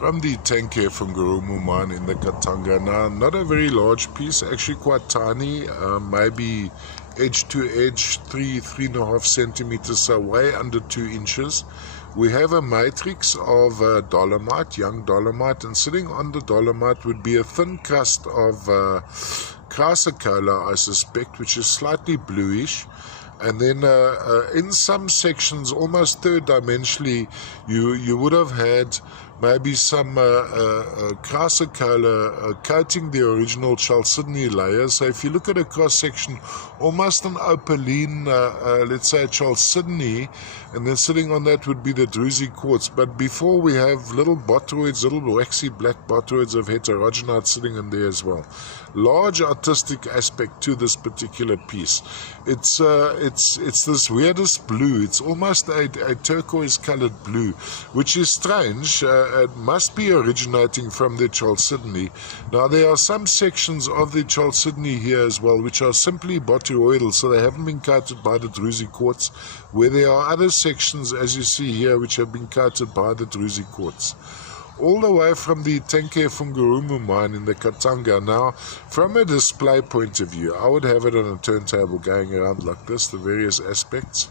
from the Tenke from Gurumu mine in the Katanga. Now, not a very large piece, actually quite tiny, maybe edge to edge, 3.5 centimeters, so way under 2 inches. We have a matrix of dolomite, young dolomite, and sitting on the dolomite would be a thin crust of chrysocolla, I suspect, which is slightly bluish. And then in some sections, almost third dimensionally, you would have had maybe some chrysocolla coating the original chalcedony layer. So if you look at a cross section, almost an opaline, let's say chalcedony, and then sitting on that would be the druzy quartz. But before we have little boteroids, little waxy black boteroids of heterogenite sitting in there as well. Large artistic aspect to this particular piece. It's this weirdest blue. It's almost a turquoise colored blue, which is strange. It must be originating from the chalcedony. Now there are some sections of the chalcedony here as well which are simply boteroidal, so they haven't been coated by the druzy quartz, where there are other sections, as you see here, which have been coated by the druzy quartz. All the way from the Tenke from Gurumu mine in the Katanga. Now, from a display point of view, I would have it on a turntable going around like this, the various aspects.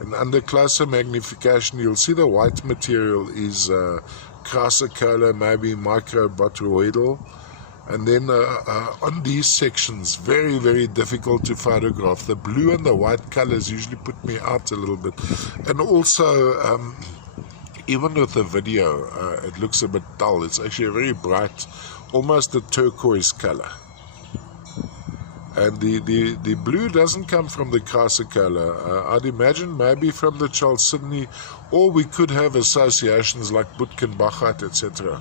And under closer magnification, you'll see the white material is chrysocolla, maybe microboteroidal. And then on these sections, very, very difficult to photograph. The blue and the white colors usually put me out a little bit. And also, even with the video, it looks a bit dull. It's actually a very bright, almost a turquoise color. And the blue doesn't come from the chrysocolla. I'd imagine maybe from the chalcedony, or we could have associations like Butkenbachite, etc.